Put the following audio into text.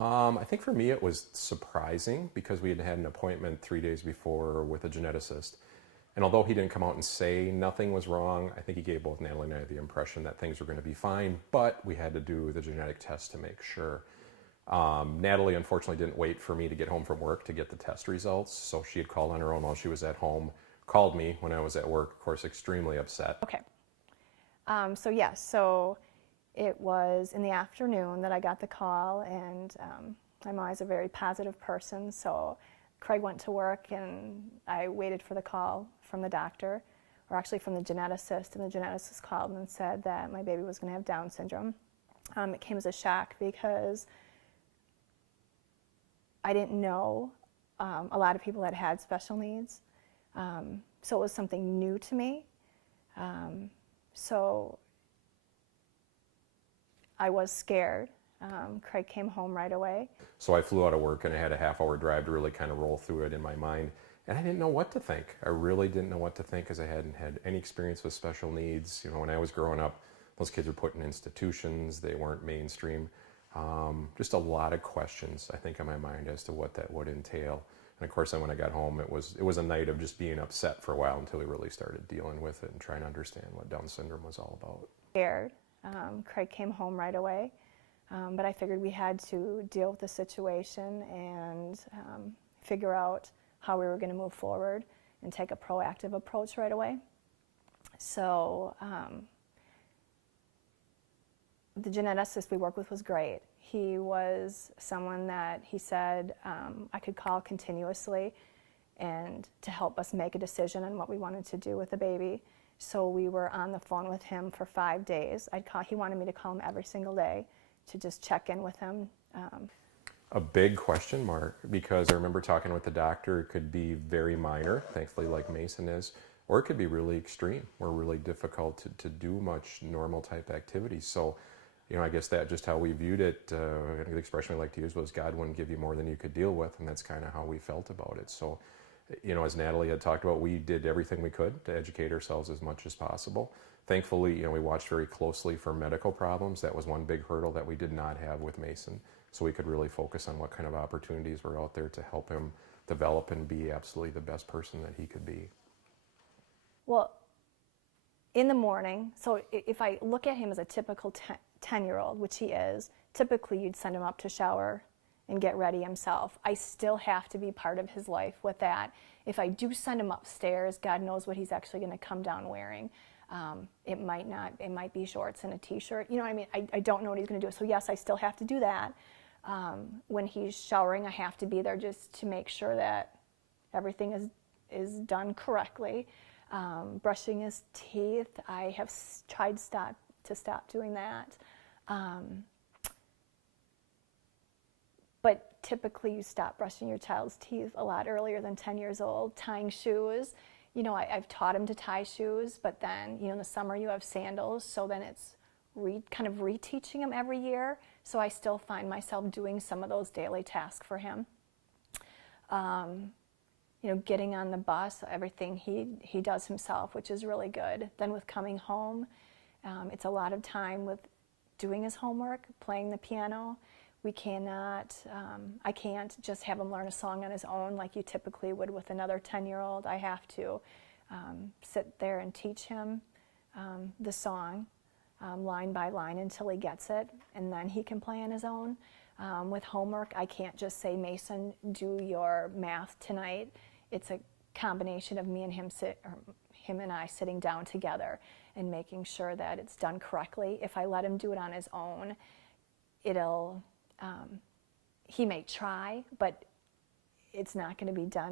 I think for me it was surprising because we had had an appointment 3 days before with a geneticist. And although he didn't come out and say nothing was wrong, I think he gave both Natalie and I the impression that things were going to be fine, but we had to do the genetic test to make sure. Natalie unfortunately didn't wait for me to get home from work to get the test results, so she had called on her own while she was at home, called me when I was at work, of course, extremely upset. Okay. So it was in the afternoon that I got the call, and I'm always a very positive person, so Craig went to work and I waited for the call from the doctor, or actually from the geneticist, and the geneticist called and said that my baby was going to have Down syndrome. It came as a shock because I didn't know a lot of people that had special needs, so it was something new to me. So I was scared. Craig came home right away. So I flew out of work and I had a half-hour drive to really kind of roll through it in my mind. And I didn't know what to think. I really didn't know what to think because I hadn't had any experience with special needs. You know, when I was growing up, those kids were put in institutions. They weren't mainstream. Just a lot of questions, I think, in my mind as to what that would entail. And of course, then when I got home, it was a night of just being upset for a while until we really started dealing with it and trying to understand what Down syndrome was all about. Scared. Craig came home right away, but I figured we had to deal with the situation and figure out how we were going to move forward and take a proactive approach right away. So the geneticist we worked with was great. He was someone that he said I could call continuously and to help us make a decision on what we wanted to do with the baby. So we were on the phone with him for 5 days. He wanted me to call him every single day to just check in with him. A big question mark, because I remember talking with the doctor, it could be very minor, thankfully like Mason is, or it could be really extreme or really difficult to do much normal type activities. So, you know, I guess that just how we viewed it, the expression we like to use was God wouldn't give you more than you could deal with, and that's kind of how we felt about it. So, you know, as Natalie had talked about, we did everything we could to educate ourselves as much as possible. Thankfully, you know, we watched very closely for medical problems. That was one big hurdle that we did not have with Mason. So we could really focus on what kind of opportunities were out there to help him develop and be absolutely the best person that he could be. Well, in the morning, so if I look at him as a typical 10-year-old, which he is, typically you'd send him up to shower and get ready himself. I still have to be part of his life with that. If I do send him upstairs, God knows what he's actually going to come down wearing. It might be shorts and a t-shirt. You know what I mean? I don't know what he's going to do. So yes, I still have to do that. When he's showering, I have to be there just to make sure that everything is done correctly. Brushing his teeth, I have tried to stop doing that. But typically you stop brushing your child's teeth a lot earlier than 10 years old. Tying shoes, you know, I've taught him to tie shoes, but then, you know, in the summer you have sandals, so then it's kind of reteaching him every year. So I still find myself doing some of those daily tasks for him. You know, getting on the bus, everything he does himself, which is really good. Then with coming home, it's a lot of time with doing his homework, playing the piano. We cannot, I can't just have him learn a song on his own like you typically would with another 10-year-old. I have to sit there and teach him the song line by line until he gets it, and then he can play on his own. With homework, I can't just say, Mason, do your math tonight. It's a combination of me and him and I sitting down together and making sure that it's done correctly. If I let him do it on his own, he may try, but it's not going to be done